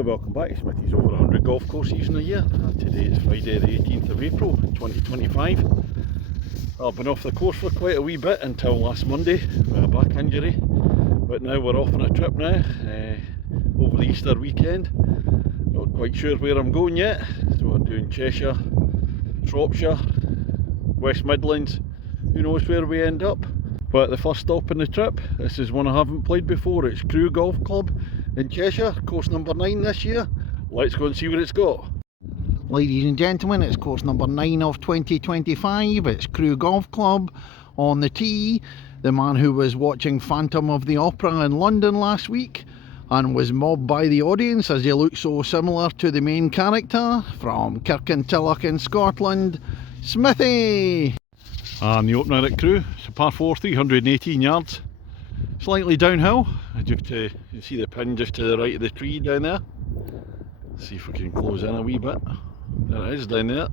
Welcome back to Smithy's over 100 golf course season a year, and today is Friday the 18th of April 2025. I've been off the course for quite a wee bit until last Monday with a back injury, but now we're off on a trip now over the Easter weekend. Not quite sure where I'm going yet, so we're doing Cheshire, Shropshire, West Midlands, who knows where we end up. But the first stop in the trip, this is one I haven't played before. It's Crewe Golf Club in Cheshire, course number 9 this year. Let's go and see what it's got. Ladies and gentlemen, it's course number 9 of 2025. It's Crewe Golf Club on the tee. The man who was watching Phantom of the Opera in London last week and was mobbed by the audience as he looked so similar to the main character from Kirkintilloch in Scotland, Smithy. And the opener at Crewe, it's a par 4, 318 yards. Slightly downhill. You can see the pin just to the right of the tree down there. Let's see if we can close in a wee bit. There it is down there.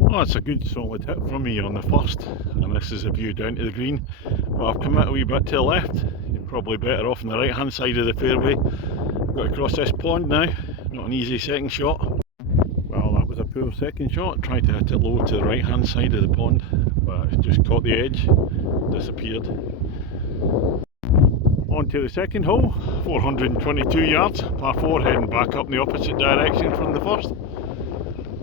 Oh, it's a good solid hit from me on the first, and this is a view down to the green. Well, I've come out a wee bit to the left. You're probably better off on the right hand side of the fairway. I've got to cross this pond now. Not an easy second shot. Well, that was a poor second shot. Tried to hit it low to the right hand side of the pond, but it just caught the edge, disappeared. On to the second hole, 422 yards, par 4, heading back up in the opposite direction from the first.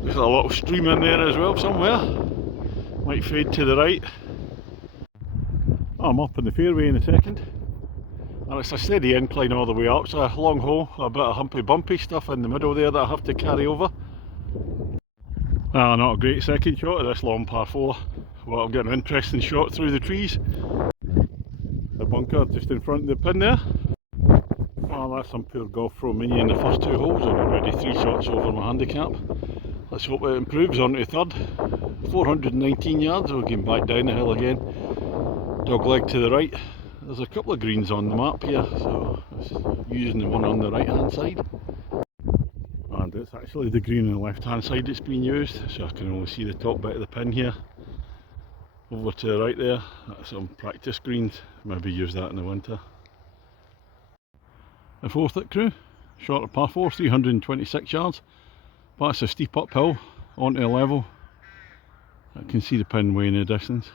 There's a little stream in there as well somewhere, might fade to the right. I'm up in the fairway in a second, and it's a steady incline all the way up. It's a long hole, a bit of humpy bumpy stuff in the middle there that I have to carry over. Not a great second shot of this long par 4. Well, I've got an interesting shot through the trees. The bunker just in front of the pin there. Well, that's some poor golf from me in the first 2 holes. I'm already 3 shots over my handicap. Let's hope it improves on to third. 419 yards, we're getting back down the hill again. Dog leg to the right. There's a couple of greens on the map here, so it's using the one on the right hand side. And it's actually the green on the left hand side that's being used, so I can only see the top bit of the pin here. Over to the right there, that's some practice greens, maybe use that in the winter. The fourth at Crewe, shorter par 4, 326 yards, but it's a steep uphill onto a level. I can see the pin way in the distance.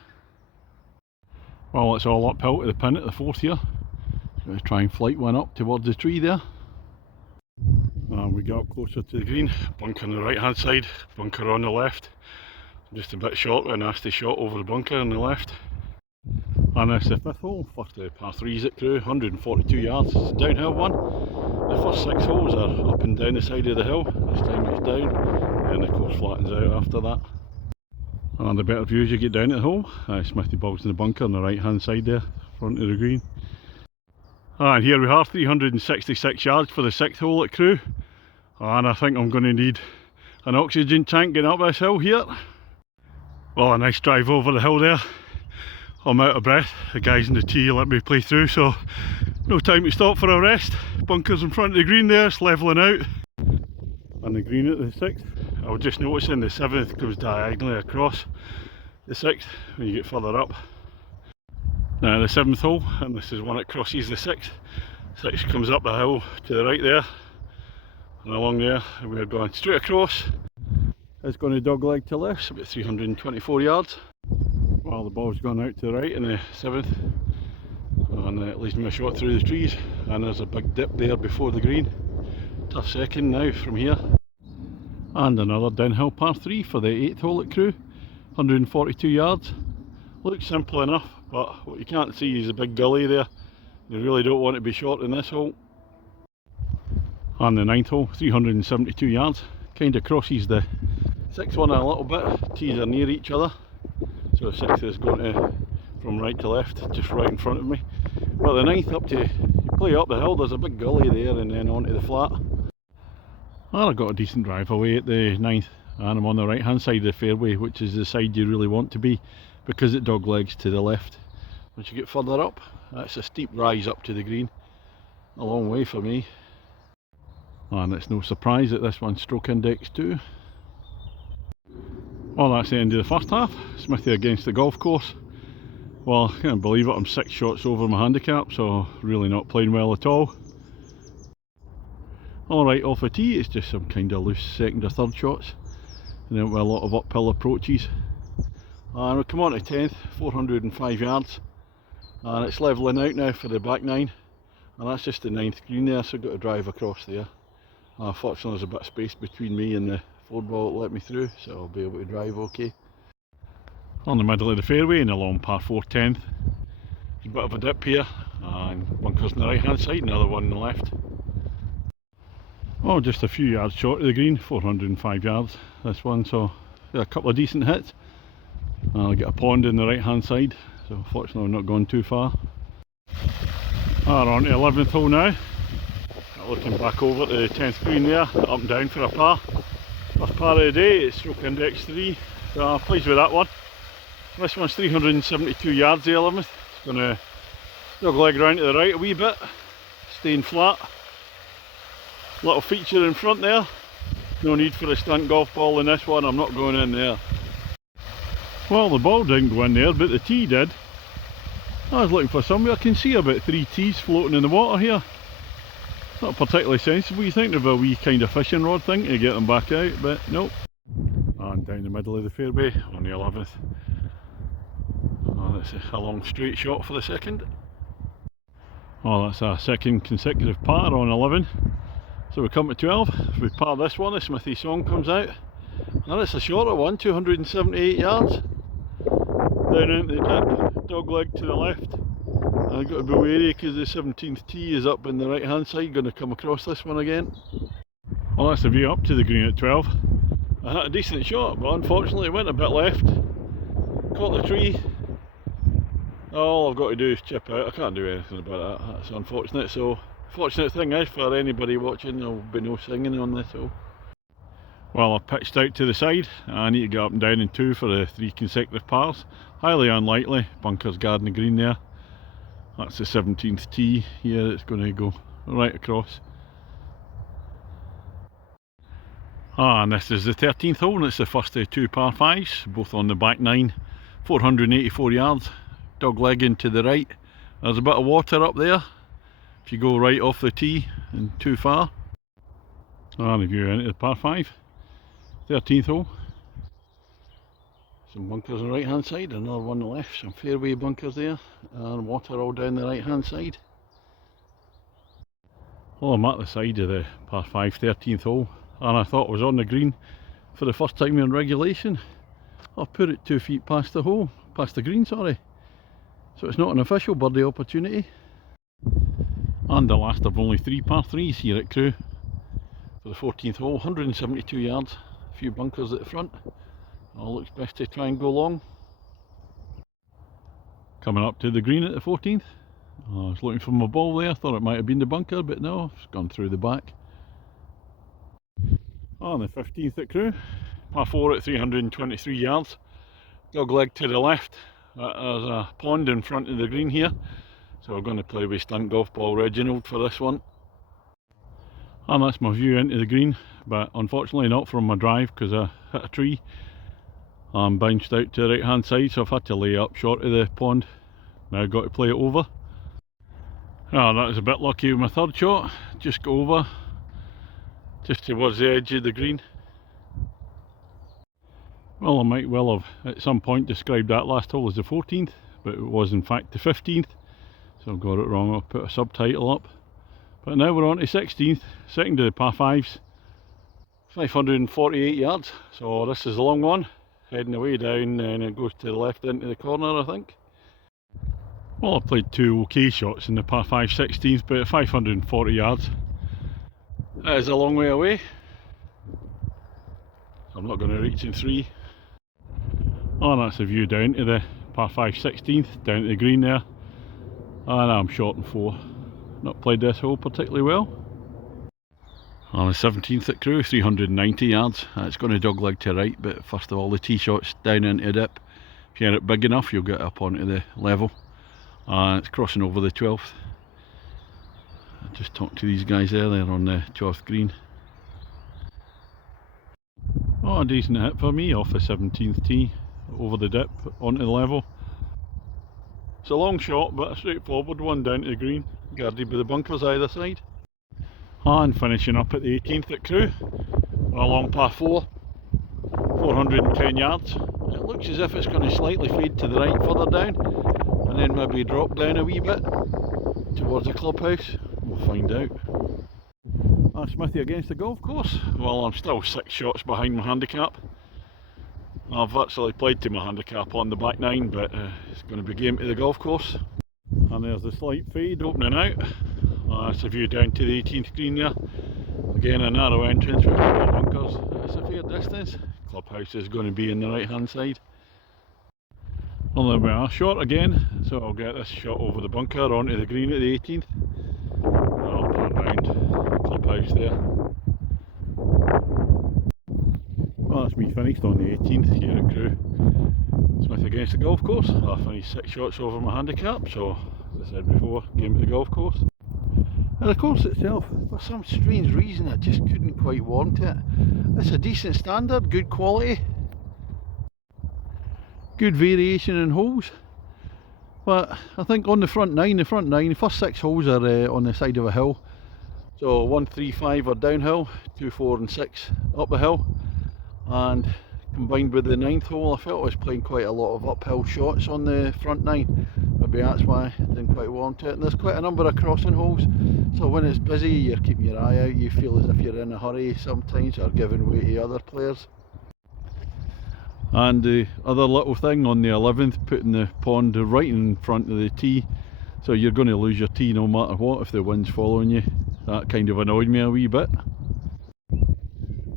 Well, it's all uphill to the pin at the fourth here. Going to try and flight one up towards the tree there. And we get up closer to the green, bunker on the right hand side, bunker on the left. Just a bit short with a nasty shot over the bunker on the left. And that's the fifth hole, first par 3s at Crewe, 142 yards. It's a downhill one. The first 6 holes are up and down the side of the hill. This time it's down, and the course flattens out after that. And the better view as you get down to the hole. Smithy balls in the bunker on the right hand side there, front of the green. And here we are, 366 yards for the 6th hole at Crewe. And I think I'm going to need an oxygen tank getting up this hill here. Well, a nice drive over the hill there. I'm out of breath. The guys in the tee let me play through, so no time to stop for a rest. Bunkers in front of the green there, it's levelling out. And the green at the 6th. I was just noticing the 7th goes diagonally across the 6th when you get further up. Now the 7th hole, and this is one that crosses the 6th. 6 comes up the hill to the right there, and along there we're going straight across. It's going to dog leg to left, about 324 yards. Well, the ball's gone out to the right in the 7th, and it leaves me a shot through the trees, and there's a big dip there before the green. Tough second now from here. And another downhill par 3 for the 8th hole at Crewe, 142 yards. Looks simple enough, but what you can't see is a big gully there. You really don't want to be short in this hole. And the 9th hole, 372 yards, kind of crosses the 6th one a little bit. Tees are near each other, so the 6th is going to from right to left, just right in front of me. But the 9th, up to, you play up the hill, there's a big gully there and then onto the flat. Well, I got a decent drive away at the 9th, and I'm on the right hand side of the fairway, which is the side you really want to be because it dog legs to the left. Once you get further up, that's a steep rise up to the green, a long way for me. And it's no surprise that this one's stroke index 2. Well, that's the end of the first half. Smithy against the golf course. Well, I can't believe it, I'm 6 shots over my handicap, so really not playing well at all. Alright, off the tee it's just some kind of loose second or third shots, and then with a lot of uphill approaches. And we come on to 10th, 405 yards, and it's levelling out now for the back nine, and that's just the 9th green there, so I've got to drive across there. Fortunately there's a bit of space between me and the 4-ball that let me through, so I'll be able to drive okay. On the middle of the fairway in a long par 4 10th, there's a bit of a dip here, and bunkers on the right hand side, another one on the left. Oh, just a few yards short of the green, 405 yards this one, so a couple of decent hits. I'll get a pond in the right hand side, so fortunately I'm not gone too far. We're on to the 11th hole now. Looking back over to the 10th green there, up and down for a par. First par of the day, it's stroke index 3, so I'm pleased with that one. This one's 372 yards, the 11th. It's going to dog leg round to the right a wee bit, staying flat. Little feature in front there, no need for a stunt golf ball in this one, I'm not going in there. Well, the ball didn't go in there, but the tee did. I was looking for somewhere, I can see about 3 tees floating in the water here. Not particularly sensible, you think of a wee kind of fishing rod thing to get them back out, but nope. And down the middle of the fairway on the 11th. Oh, that's a long straight shot for the second. Oh, that's a second consecutive par on 11. So we come to 12, if we par this one, the Smithy song comes out. And it's a shorter one, 278 yards. Down into the dip, dog leg to the left. I've got to be wary because the 17th tee is up in the right hand side, going to come across this one again. Well, that's the view up to the green at 12. I had a decent shot, but unfortunately it went a bit left. Caught the tree. All I've got to do is chip out, I can't do anything about that, that's unfortunate. So, fortunate thing is for anybody watching, there'll be no singing on this hole. Well, I've pitched out to the side, I need to get up and down in 2 for the 3 consecutive pars. Highly unlikely, bunkers guarding the green there. That's the 17th tee here, it's going to go right across. And this is the 13th hole, and it's the first of 2 par 5s, both on the back 9, 484 yards, dog legging to the right. There's a bit of water up there, if you go right off the tee and too far. And the view into the par 5, 13th hole. Some bunkers on the right hand side, another one on the left, some fairway bunkers there, and water all down the right hand side. Well, I'm at the side of the par 5 13th hole, and I thought I was on the green for the first time in regulation. I've put it 2 feet past the hole, past the green, sorry. So it's not an official birdie opportunity. And the last of only 3 par 3s here at Crewe. For the 14th hole, 172 yards, a few bunkers at the front. All looks best to try and go long. Coming up to the green at the 14th. I was looking for my ball there, thought it might have been the bunker, but no, it's gone through the back. On the 15th at Crewe, par 4 at 323 yards. Dog leg to the left. There's a pond in front of the green here, so we're going to play with stunt golf ball Reginald for this one. And that's my view into the green, but unfortunately not from my drive because I hit a tree and bounced out to the right hand side, so I've had to lay up short of the pond. Now I've got to play it over. Oh, that was a bit lucky with my third shot, just go over, just towards the edge of the green. Well, I might well have at some point described that last hole as the 14th, but it was in fact the 15th, so I've got it wrong. I'll put a subtitle up. But now we're on to 16th, second of the par 5s, 548 yards, so this is a long one, heading away down and it goes to the left into the corner, I think. Well, I played 2 okay shots in the par 5 16th, but at 540 yards, that is a long way away. I'm not going to reach in 3. Oh, and that's the view down to the par 5 16th, down to the green there, and I'm short in 4. Not played this hole particularly well. On the 17th at Crewe, 390 yards. It's going to dog leg to right, but first of all the tee shot's down into a dip. If you hit it big enough you'll get up onto the level. And it's crossing over the 12th. I just talked to these guys there, they're on the 12th green. Oh, a decent hit for me off the 17th tee, over the dip, onto the level. It's a long shot, but a straightforward one down to the green, guarded by the bunkers either side. And finishing up at the 18th at Crewe, a long par 4, 410 yards. It looks as if it's going to slightly fade to the right further down, and then maybe drop down a wee bit towards the clubhouse. We'll find out. That's Smithy against the golf course. Well, I'm still 6 shots behind my handicap. I've virtually played to my handicap on the back 9, but it's going to be game to the golf course. And there's the slight fade opening out. That's a view down to the 18th green there. Again, a narrow entrance with a couple of bunkers. It's a fair distance. Clubhouse is going to be in the right hand side. Well, there we are, short again. So I'll get this shot over the bunker onto the green at the 18th. I'll put around the clubhouse there. Well, that's me finished on the 18th here at Crewe. Smith against the golf course. I finished 6 shots over my handicap, so as I said before, game at the golf course. And the course itself, for some strange reason, I just couldn't quite warrant it. It's a decent standard, good quality, good variation in holes. But I think on the front 9, the first 6 holes are on the side of a hill. So 1, 3, 5 are downhill, 2, 4 and 6 up the hill. And combined with the 9th hole, I felt I was playing quite a lot of uphill shots on the front 9. Maybe that's why I didn't quite want it. And there's quite a number of crossing holes, so when it's busy you're keeping your eye out, you feel as if you're in a hurry sometimes or giving way to other players. And the other little thing on the 11th, putting the pond right in front of the tee, so you're going to lose your tee no matter what if the wind's following you. That kind of annoyed me a wee bit.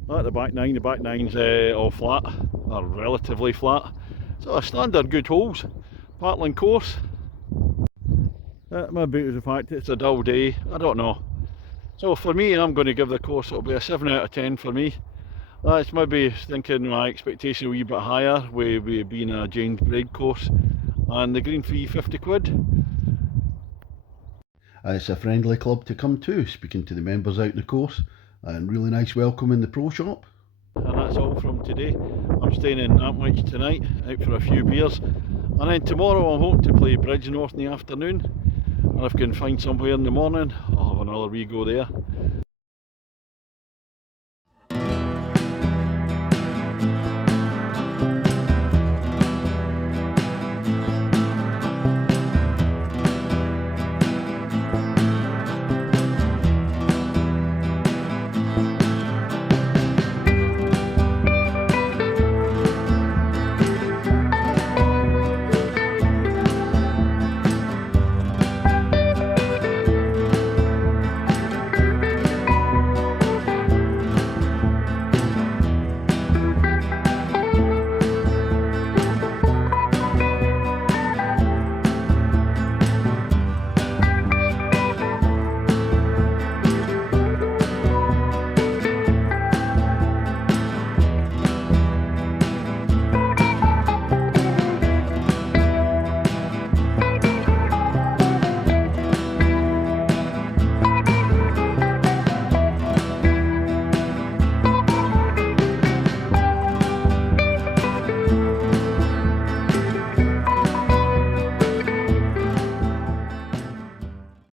At the back 9's all flat, or relatively flat. So a standard good holes, Partland course. Maybe it was the fact it's a dull day, I don't know. So for me, I'm going to give the course, it'll be a 7 out of 10 for me. That's maybe thinking my expectation a wee bit higher, with being a James Braid course, and the green fee £50. It's a friendly club to come to, speaking to the members out in the course, and really nice welcome in the pro shop. And that's all from today. I'm staying in Nantwich tonight, out for a few beers, and then tomorrow I'm hoping to play Bridgenorth in the afternoon, and if I can find somewhere in the morning, I'll have another wee go there.